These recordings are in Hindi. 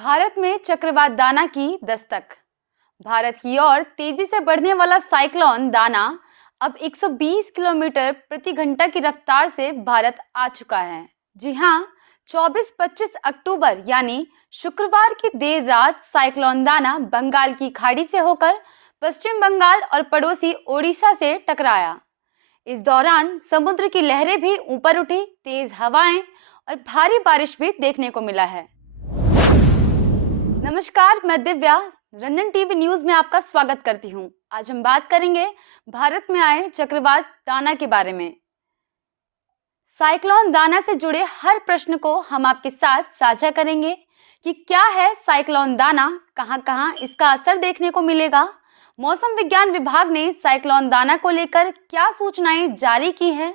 भारत में चक्रवात दाना की दस्तक। भारत की ओर तेजी से बढ़ने वाला साइक्लोन दाना अब 120 किलोमीटर प्रति घंटा की रफ्तार से भारत आ चुका है। जी हां, 24-25 अक्टूबर यानी शुक्रवार की देर रात साइक्लोन दाना बंगाल की खाड़ी से होकर पश्चिम बंगाल और पड़ोसी ओडिशा से टकराया। इस दौरान समुद्र की लहरें भी ऊपर उठी, तेज हवाएं और भारी बारिश भी देखने को मिला है। नमस्कार, मैं दिव्या रंजन टीवी न्यूज में आपका स्वागत करती हूं। आज हम बात करेंगे भारत में आए चक्रवात दाना के बारे में। साइक्लोन दाना से जुड़े हर प्रश्न को हम आपके साथ साझा करेंगे कि क्या है साइक्लोन दाना, कहां-कहां इसका असर देखने को मिलेगा, मौसम विज्ञान विभाग ने साइक्लोन दाना को लेकर क्या सूचनाएं जारी की हैं,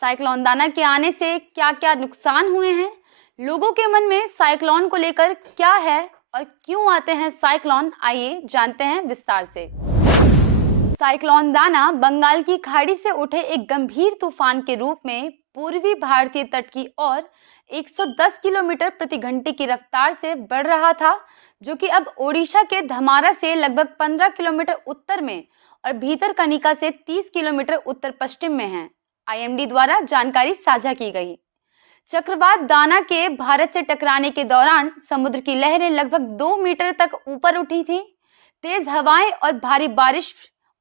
साइक्लोन दाना के आने से क्या-क्या नुकसान हुए हैं, लोगों के मन में साइक्लोन को लेकर क्या है और क्यों आते हैं साइक्लोन, आइए जानते हैं विस्तार से। साइक्लोन दाना बंगाल की खाड़ी से उठे एक गंभीर तूफान के रूप में पूर्वी भारतीय तट की ओर 110 किलोमीटर प्रति घंटे की रफ्तार से बढ़ रहा था, जो कि अब ओडिशा के धमारा से लगभग 15 किलोमीटर उत्तर में और भीतरकनिका से 30 किलोमीटर उत्तर पश्चिम में है। आईएमडी द्वारा जानकारी साझा की गई। चक्रवात दाना के भारत से टकराने के दौरान समुद्र की लहरें लगभग 2 मीटर तक ऊपर उठी थी। तेज हवाएं और भारी बारिश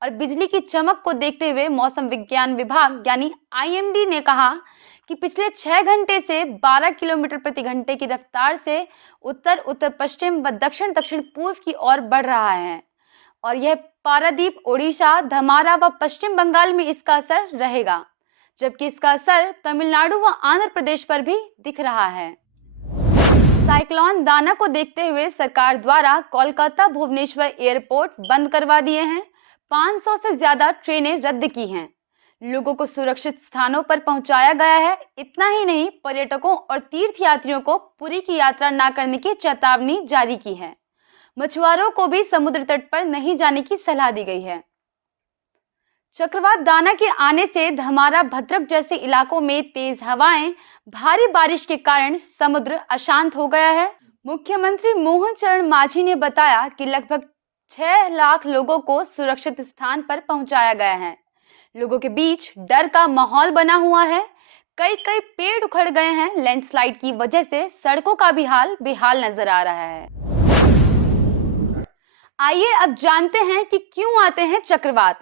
और बिजली की चमक को देखते हुए मौसम विज्ञान विभाग यानी आईएमडी ने कहा कि पिछले 6 घंटे से 12 किलोमीटर प्रति घंटे की रफ्तार से उत्तर उत्तर पश्चिम व दक्षिण दक्षिण पूर्व की ओर बढ़ रहा है और यह पारादीप, ओडिशा, धमारा व पश्चिम बंगाल में इसका असर रहेगा, जबकि इसका असर तमिलनाडु व आंध्र प्रदेश पर भी दिख रहा है। साइक्लोन दाना को देखते हुए सरकार द्वारा कोलकाता भुवनेश्वर एयरपोर्ट बंद करवा दिए हैं। 500 से ज्यादा ट्रेनें रद्द की हैं। लोगों को सुरक्षित स्थानों पर पहुंचाया गया है। इतना ही नहीं, पर्यटकों और तीर्थयात्रियों को पुरी की यात्रा न करने की चेतावनी जारी की है। मछुआरों को भी समुद्र तट पर नहीं जाने की सलाह दी गई है। चक्रवात दाना के आने से धमारा, भद्रक जैसे इलाकों में तेज हवाएं, भारी बारिश के कारण समुद्र अशांत हो गया है। मुख्यमंत्री मोहन चरण मांझी ने बताया कि लगभग 6 लाख लोगों को सुरक्षित स्थान पर पहुंचाया गया है। लोगों के बीच डर का माहौल बना हुआ है। कई पेड़ उखड़ गए हैं। लैंडस्लाइड की वजह से सड़कों का भी हाल बेहाल नजर आ रहा है। आइए अब जानते हैं कि क्यों आते हैं चक्रवात।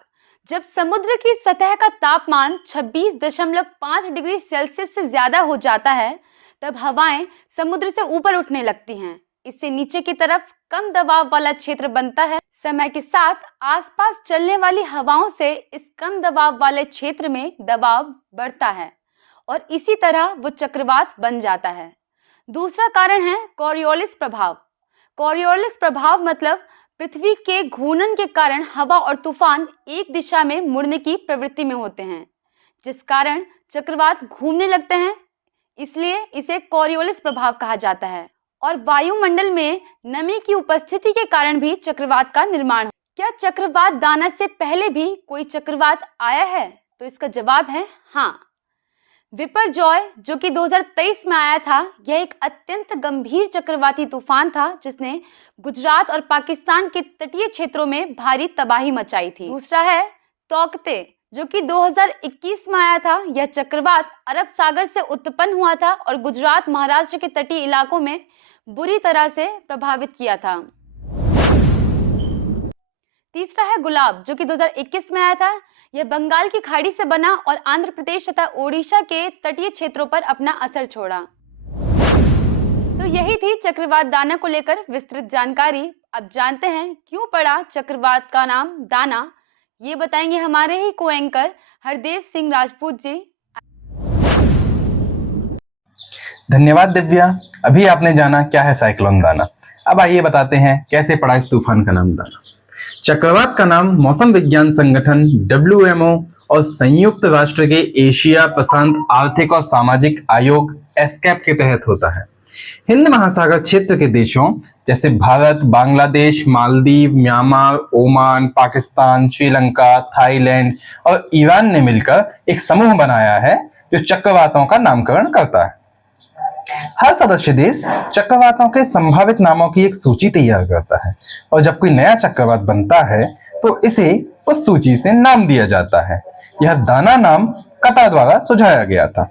जब समुद्र की सतह का तापमान 26.5 डिग्री सेल्सियस से ज्यादा हो जाता है, तब हवाएं समुद्र से ऊपर उठने लगती हैं। इससे नीचे की तरफ कम दबाव वाला क्षेत्र बनता है। समय के साथ आसपास चलने वाली हवाओं से इस कम दबाव वाले क्षेत्र में दबाव बढ़ता है और इसी तरह वो चक्रवात बन जाता है। दूसरा कारण है कोरियोलिस प्रभाव। कोरियोलिस प्रभाव मतलब पृथ्वी के घूर्णन के कारण हवा और तूफान एक दिशा में मुड़ने की प्रवृत्ति में होते हैं, जिस कारण चक्रवात घूमने लगते हैं। इसलिए इसे कोरियोलिस प्रभाव कहा जाता है। और वायुमंडल में नमी की उपस्थिति के कारण भी चक्रवात का निर्माण हो। क्या चक्रवात दाना से पहले भी कोई चक्रवात आया है? तो इसका जवाब है हाँ। विपरजॉय, जो कि 2023 में आया था, यह एक अत्यंत गंभीर चक्रवाती तूफान था जिसने गुजरात और पाकिस्तान के तटीय क्षेत्रों में भारी तबाही मचाई थी। दूसरा है तौकते, जो कि 2021 में आया था। यह चक्रवात अरब सागर से उत्पन्न हुआ था और गुजरात, महाराष्ट्र के तटीय इलाकों में बुरी तरह से प्रभावित किया था। तीसरा है गुलाब, जो कि 2021 में आया था। यह बंगाल की खाड़ी से बना और आंध्र प्रदेश तथा ओडिशा के तटीय क्षेत्रों पर अपना असर छोड़ा। तो यही थी चक्रवात दाना को लेकर विस्तृत जानकारी। अब जानते हैं क्यों पड़ा चक्रवात का नाम दाना। ये बताएंगे हमारे ही को एंकर हरदेव सिंह राजपूत जी। धन्यवाद दिव्या। अभी आपने जाना क्या है साइक्लोन दाना। अब आइए बताते हैं कैसे पड़ा इस तूफान का नाम दाना। चक्रवात का नाम मौसम विज्ञान संगठन WMO और संयुक्त राष्ट्र के एशिया प्रशांत आर्थिक और सामाजिक आयोग एस्कैप के तहत होता है। हिंद महासागर क्षेत्र के देशों जैसे Bharat, Bangladesh, Maldives, Myanmar, Oman, Pakistan, Sri Lanka, Thailand और ईरान ने मिलकर एक समूह बनाया है जो चक्रवातों का नामकरण करता है। हर सदस्य देश चक्रवातों के संभावित नामों की एक सूची तैयार करता है और जब कोई नया चक्रवात बनता है तो इसे उस सूची से नाम दिया जाता है। यह दाना नाम कतार द्वारा सुझाया गया था।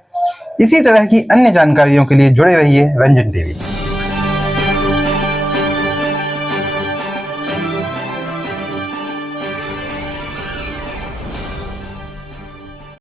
इसी तरह की अन्य जानकारियों के लिए जुड़े रहिए रंजन टीवी।